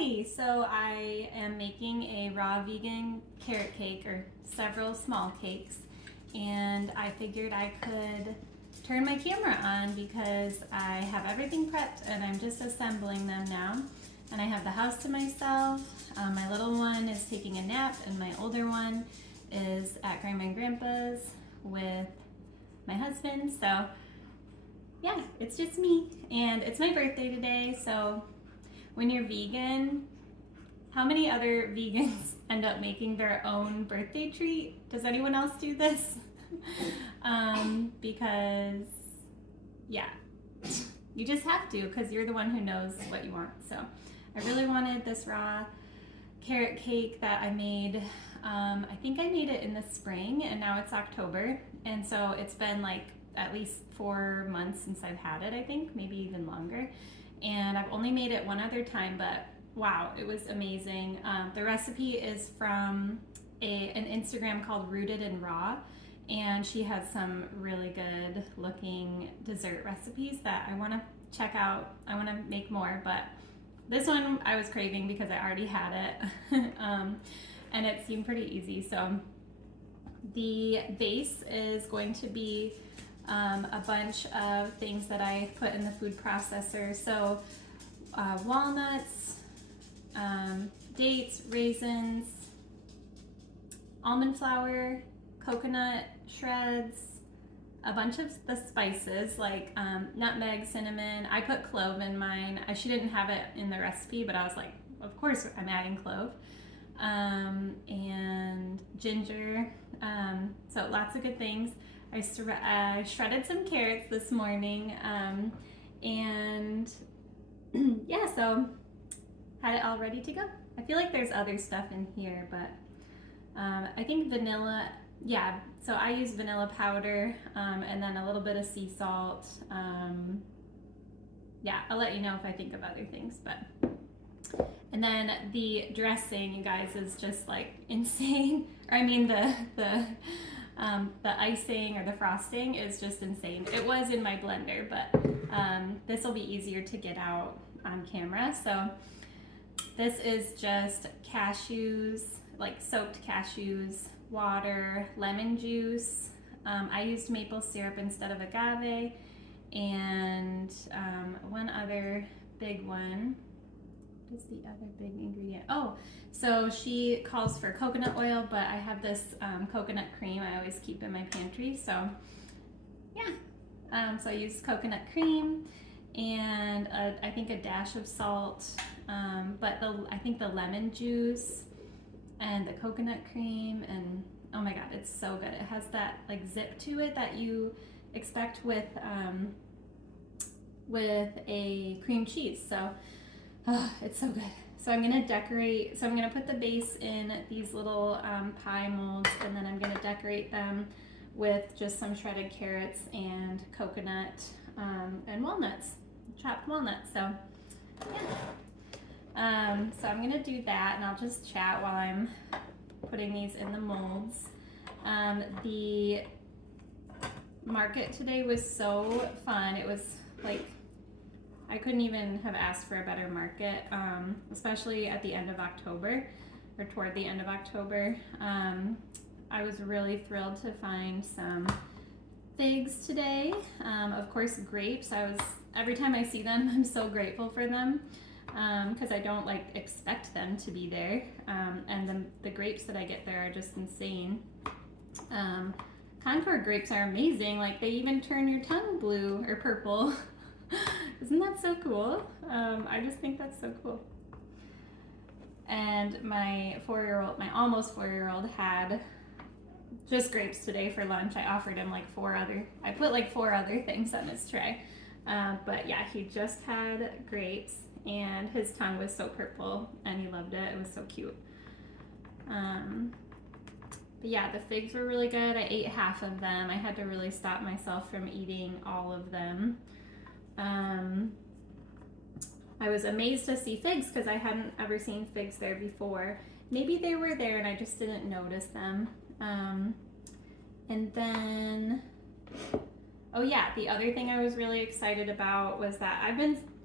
Hi, so I am making a raw vegan carrot cake, or several small cakes, and I figured I could turn my camera on because I have everything prepped and I'm just assembling them now. And I have the house to myself. My little one is taking a nap and my older one is at Grandma and Grandpa's with my husband. So yeah, it's just me, and it's my birthday today. So when you're vegan, how many other vegans end up making their own birthday treat? Does anyone else do this? Because, yeah, you just have to, because you're the one who knows what you want. So I really wanted this raw carrot cake that I made. I think I made it in the spring, and now it's October. And so it's been like at least 4 months since I've had it, I think, maybe even longer. And I've only made it one other time, but wow, it was amazing. The recipe is from an Instagram called Rooted in Raw, and she has some really good looking dessert recipes that I want to check out. I want to make more, but this one I was craving because I already had it, and it seemed pretty easy. So the base is going to be a bunch of things that I put in the food processor. So walnuts, dates, raisins, almond flour, coconut shreds, a bunch of the spices like nutmeg, cinnamon. I put clove in mine. She didn't have it in the recipe, but I was like, of course I'm adding clove. And ginger, so lots of good things. I shredded some carrots this morning, and yeah, so had it all ready to go. I feel like there's other stuff in here, but I think vanilla, yeah, so I use vanilla powder, and then a little bit of sea salt. Yeah, I'll let you know if I think of other things, but. And then the dressing, you guys, is just like insane. Or I mean the icing or the frosting is just insane. It was in my blender, but this will be easier to get out on camera. So this is just cashews, like soaked cashews, water, lemon juice. I used maple syrup instead of agave, and one other big one. What is the other big ingredient? Oh, so she calls for coconut oil, but I have this coconut cream I always keep in my pantry. So yeah, so I use coconut cream and I think a dash of salt, but I think the lemon juice and the coconut cream, and oh my god, it's so good. It has that like zip to it that you expect with a cream cheese. So oh, it's so good. So I'm gonna decorate, so I'm gonna put the base in these little pie molds, and then I'm gonna decorate them with just some shredded carrots and coconut and walnuts, chopped walnuts. So yeah. So I'm gonna do that, and I'll just chat while I'm putting these in the molds. The market today was so fun. It was like, I couldn't even have asked for a better market, especially at the end of October, or toward the end of October. I was really thrilled to find some figs today. Of course, grapes. Every time I see them, I'm so grateful for them, because I don't like expect them to be there. And the grapes that I get there are just insane. Concord grapes are amazing. Like, they even turn your tongue blue or purple. Isn't that so cool? I just think that's so cool. And my almost 4-year-old had just grapes today for lunch. I offered him like I put like 4 other things on his tray. But yeah, he just had grapes, and his tongue was so purple, and he loved it. It was so cute. But yeah, the figs were really good. I ate half of them. I had to really stop myself from eating all of them. I was amazed to see figs because I hadn't ever seen figs there before. Maybe they were there and I just didn't notice them. And then, oh yeah, the other thing I was really excited about was that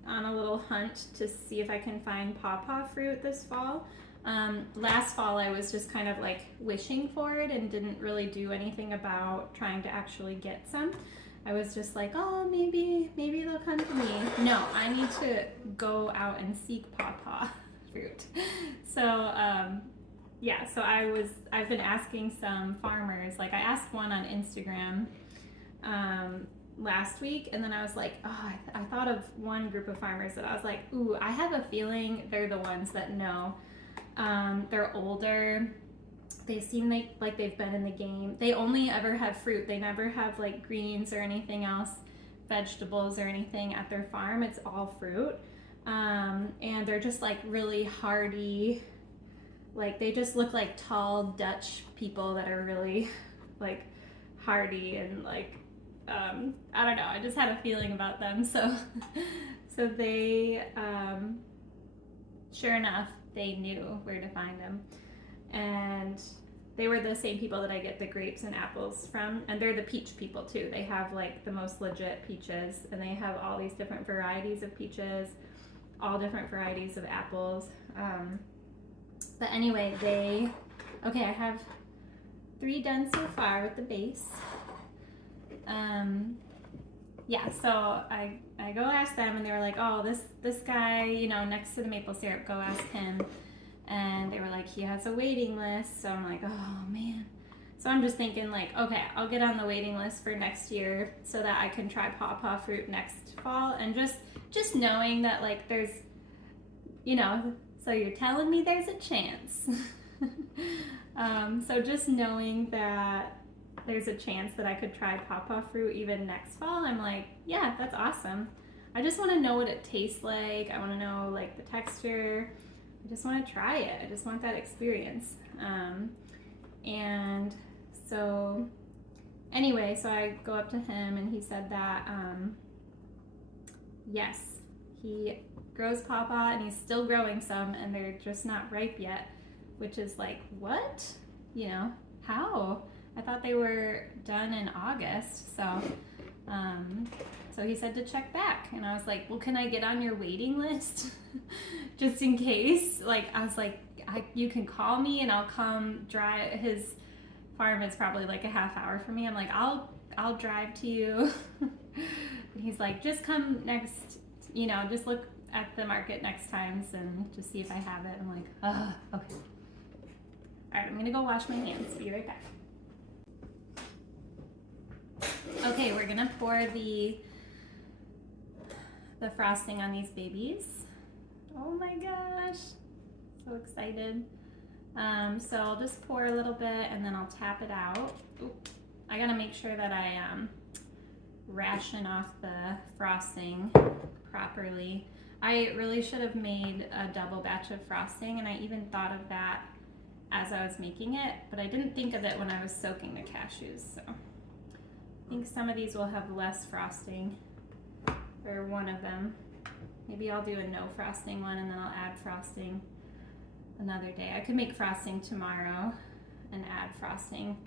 on a little hunt to see if I can find pawpaw fruit this fall. Last fall I was just kind of like wishing for it and didn't really do anything about trying to actually get some. I was just like, oh, maybe they'll come to me. No, I need to go out and seek pawpaw fruit. So yeah, so I've been asking some farmers. Like I asked one on Instagram last week, and then I was like, oh, I thought of one group of farmers that I was like, ooh, I have a feeling they're the ones that know. They're older. They seem like they've been in the game. They only ever have fruit. They never have like greens or anything else, vegetables or anything at their farm. It's all fruit. And they're just like really hardy. Like they just look like tall Dutch people that are really like hardy and like, I don't know. I just had a feeling about them. So they, sure enough, they knew where to find them. And they were the same people that I get the grapes and apples from, and they're the peach people too. They have like the most legit peaches, and they have all these different varieties of peaches, all different varieties of apples. But anyway, I have 3 done so far with the base. Yeah, so I go ask them, and they were like, oh, this guy, you know, next to the maple syrup, go ask him. And they were like, he has a waiting list. So I'm like, oh man. So I'm just thinking like, okay, I'll get on the waiting list for next year so that I can try pawpaw fruit next fall. And just knowing that like there's, you know, so you're telling me there's a chance. So just knowing that there's a chance that I could try pawpaw fruit even next fall, I'm like, yeah, that's awesome. I just want to know what it tastes like. I want to know like the texture. I just want to try it. I just want that experience. And so anyway, so I go up to him, and he said that, yes, he grows pawpaw, and he's still growing some, and they're just not ripe yet, which is like, what? You know, how? I thought they were done in August. So he said to check back, and I was like, well, can I get on your waiting list just in case? Like, I was like, you can call me and I'll come drive. His farm is probably like a half hour from me. I'm like, I'll drive to you. And he's like, just come next, you know, just look at the market next times and just see if I have it. I'm like, oh, okay. All right, I'm gonna go wash my hands. Be right back. Okay, we're gonna pour the frosting on these babies. Oh my gosh, so excited. So I'll just pour a little bit, and then I'll tap it out. Oop. I gotta make sure that I ration off the frosting properly. I really should have made a double batch of frosting, and I even thought of that as I was making it, but I didn't think of it when I was soaking the cashews. So I think some of these will have less frosting, or one of them. Maybe I'll do a no frosting one, and then I'll add frosting another day. I could make frosting tomorrow and add frosting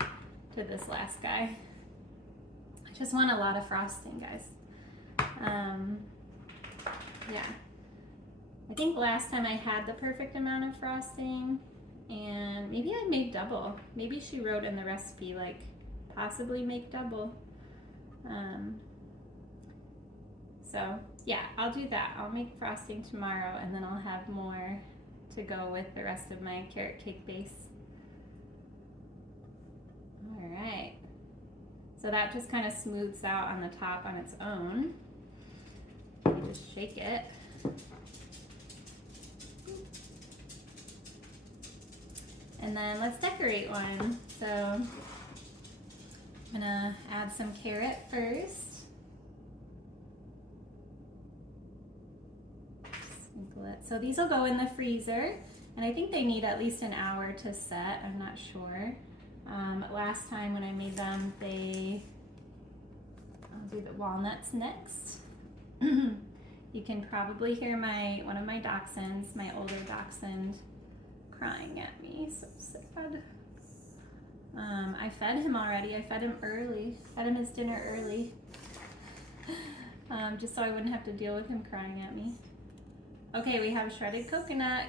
to this last guy. I just want a lot of frosting, guys. Yeah. I think last time I had the perfect amount of frosting, and maybe I made double. Maybe she wrote in the recipe, like, possibly make double. So yeah, I'll do that. I'll make frosting tomorrow, and then I'll have more to go with the rest of my carrot cake base. All right. So that just kind of smooths out on the top on its own. You just shake it. And then let's decorate one. So I'm gonna add some carrot first. Sprinkle it. So these will go in the freezer, and I think they need at least an hour to set. I'm not sure. Last time when I made them, I'll do the walnuts next. You can probably hear one of my dachshunds, my older dachshund, crying at me. So sad. I fed him already. I fed him early. Fed him his dinner early. just so I wouldn't have to deal with him crying at me. Okay, we have shredded coconut.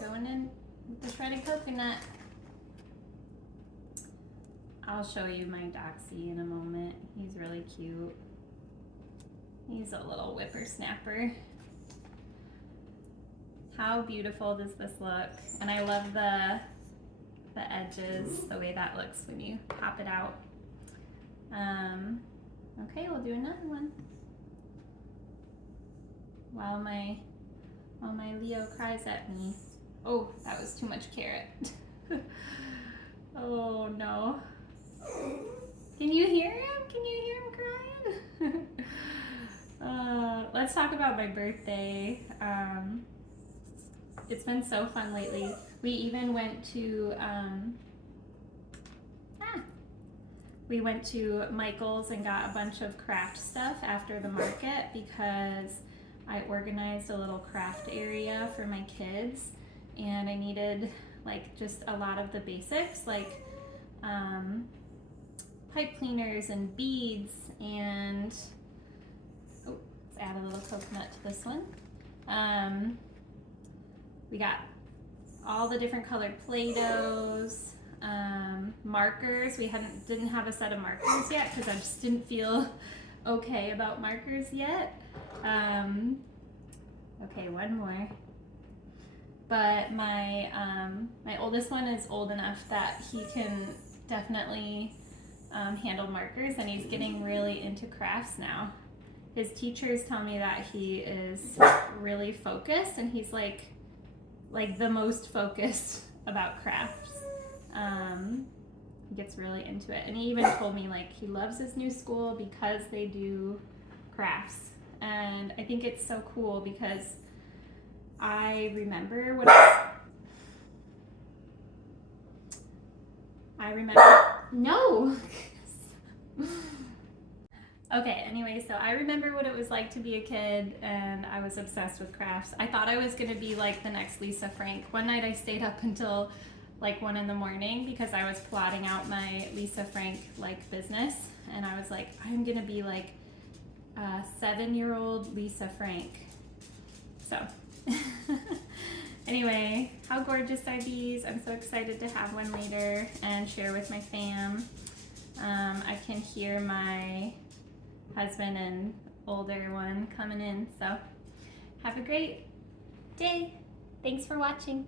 Going in with the shredded coconut. I'll show you my Doxy in a moment. He's really cute. He's a little whippersnapper. How beautiful does this look? And I love the edges, the way that looks when you pop it out. Okay, we'll do another one. While my Leo cries at me. Oh, that was too much carrot. Oh no. Can you hear him? Can you hear him crying? Let's talk about my birthday. It's been so fun lately. We even went to Michael's and got a bunch of craft stuff after the market because I organized a little craft area for my kids and I needed like just a lot of the basics like pipe cleaners and beads and let's add a little coconut to this one. We got all the different colored Play-Dohs, markers. We didn't have a set of markers yet because I just didn't feel okay about markers yet. Okay, one more. But my oldest one is old enough that he can definitely handle markers, and he's getting really into crafts now. His teachers tell me that he is really focused, and he's like the most focused about crafts. He gets really into it, and he even told me like he loves his new school because they do crafts, and I think it's so cool because I remember what no. Okay, anyway, so I remember what it was like to be a kid, and I was obsessed with crafts. I thought I was gonna be like the next Lisa Frank. One night I stayed up until like 1 in the morning because I was plotting out my Lisa Frank like business, and I was like, I'm gonna be like a 7-year-old Lisa Frank. So anyway, how gorgeous are these? I'm so excited to have one later and share with my fam. I can hear my husband and older one coming in, so have a great day. Thanks for watching.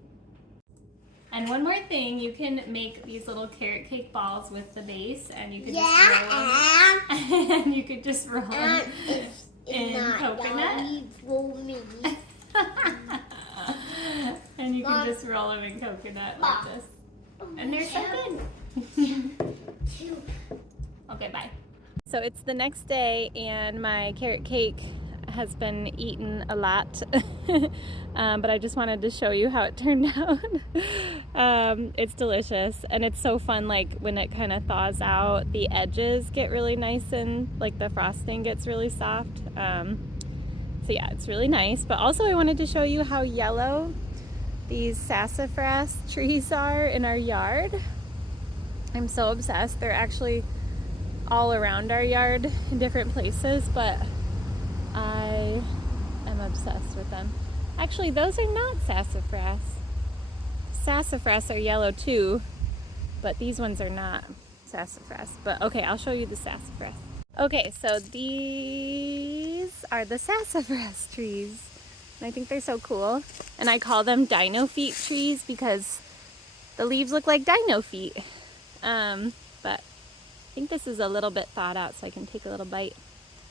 And one more thing, you can make these little carrot cake balls with the base, and you could just roll them, and you could just roll them in coconut. And you can just roll them in coconut like this. And they're so good. Okay, bye. So it's the next day, and my carrot cake has been eaten a lot. But I just wanted to show you how it turned out. It's delicious, and it's so fun, like when it kind of thaws out, the edges get really nice and like the frosting gets really soft. So yeah, it's really nice. But also I wanted to show you how yellow these sassafras trees are in our yard. I'm so obsessed. They're actually all around our yard in different places, but I am obsessed with them. Actually, those are not sassafras. Sassafras are yellow too, but these ones are not sassafras. But okay, I'll show you the sassafras. Okay, so these are the sassafras trees. And I think they're so cool. And I call them dino feet trees because the leaves look like dino feet. But I think this is a little bit thawed out, so I can take a little bite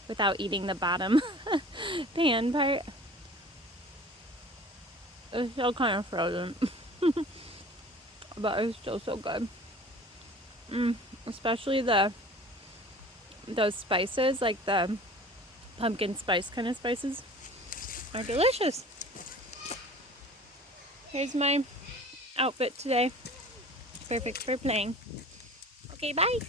without eating the bottom pan part. It's still kind of frozen, but it's still so good. Especially those spices, like the pumpkin spice kind of spices, are delicious. Here's my outfit today. Perfect for playing. Okay, bye.